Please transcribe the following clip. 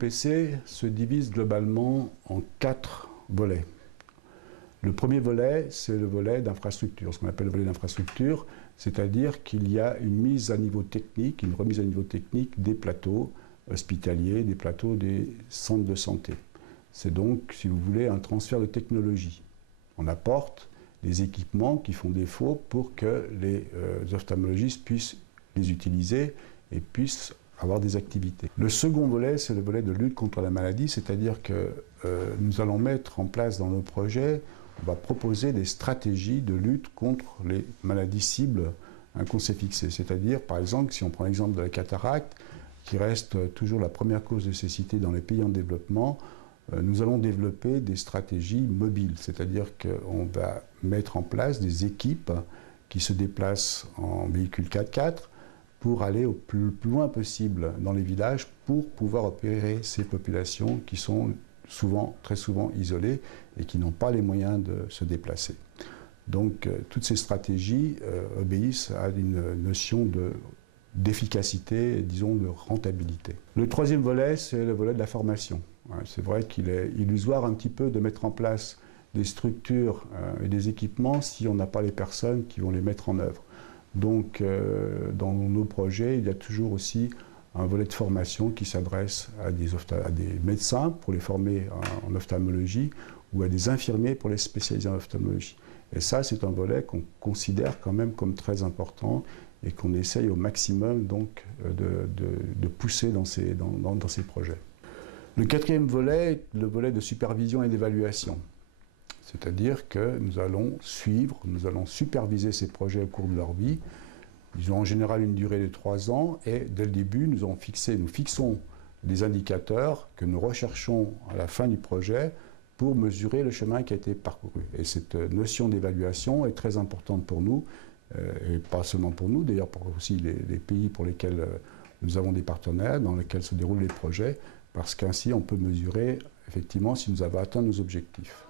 l'EPC se divise globalement en 4 volets. Le premier volet, c'est le volet d'infrastructure, ce qu'on appelle le volet d'infrastructure, c'est-à-dire qu'il y a une mise à niveau technique, une remise à niveau technique des plateaux hospitaliers, des plateaux des centres de santé. C'est donc, si vous voulez, un transfert de technologie. On apporte des équipements qui font défaut pour que les ophtalmologistes puissent les utiliser et puissent avoir des activités. Le second volet, c'est le volet de lutte contre la maladie, c'est-à-dire que nous allons mettre en place dans nos projets, on va proposer des stratégies de lutte contre les maladies cibles qu'on s'est fixées. C'est-à-dire, par exemple, si on prend l'exemple de la cataracte, qui reste toujours la première cause de cécité dans les pays en développement, nous allons développer des stratégies mobiles, c'est-à-dire qu'on va mettre en place des équipes qui se déplacent en véhicule 4x4 pour aller au plus loin possible dans les villages pour pouvoir opérer ces populations qui sont très souvent isolées et qui n'ont pas les moyens de se déplacer. Donc toutes ces stratégies obéissent à une notion d'efficacité, disons de rentabilité. Le troisième volet, c'est le volet de la formation. C'est vrai qu'il est illusoire un petit peu de mettre en place des structures et des équipements si on n'a pas les personnes qui vont les mettre en œuvre. Donc dans nos projets, il y a toujours aussi un volet de formation qui s'adresse à des médecins pour les former en ophtalmologie ou à des infirmiers pour les spécialiser en ophtalmologie. Et ça, c'est un volet qu'on considère quand même comme très important et qu'on essaye au maximum donc de pousser dans ces projets. Le quatrième volet est le volet de supervision et d'évaluation. C'est-à-dire que nous allons suivre, nous allons superviser ces projets au cours de leur vie. Ils ont en général une durée de 3 ans et dès le début, nous fixons des indicateurs que nous recherchons à la fin du projet pour mesurer le chemin qui a été parcouru. Et cette notion d'évaluation est très importante pour nous, et pas seulement pour nous, d'ailleurs pour aussi les pays pour lesquels nous avons des partenaires, dans lesquels se déroulent les projets, parce qu'ainsi on peut mesurer effectivement si nous avons atteint nos objectifs.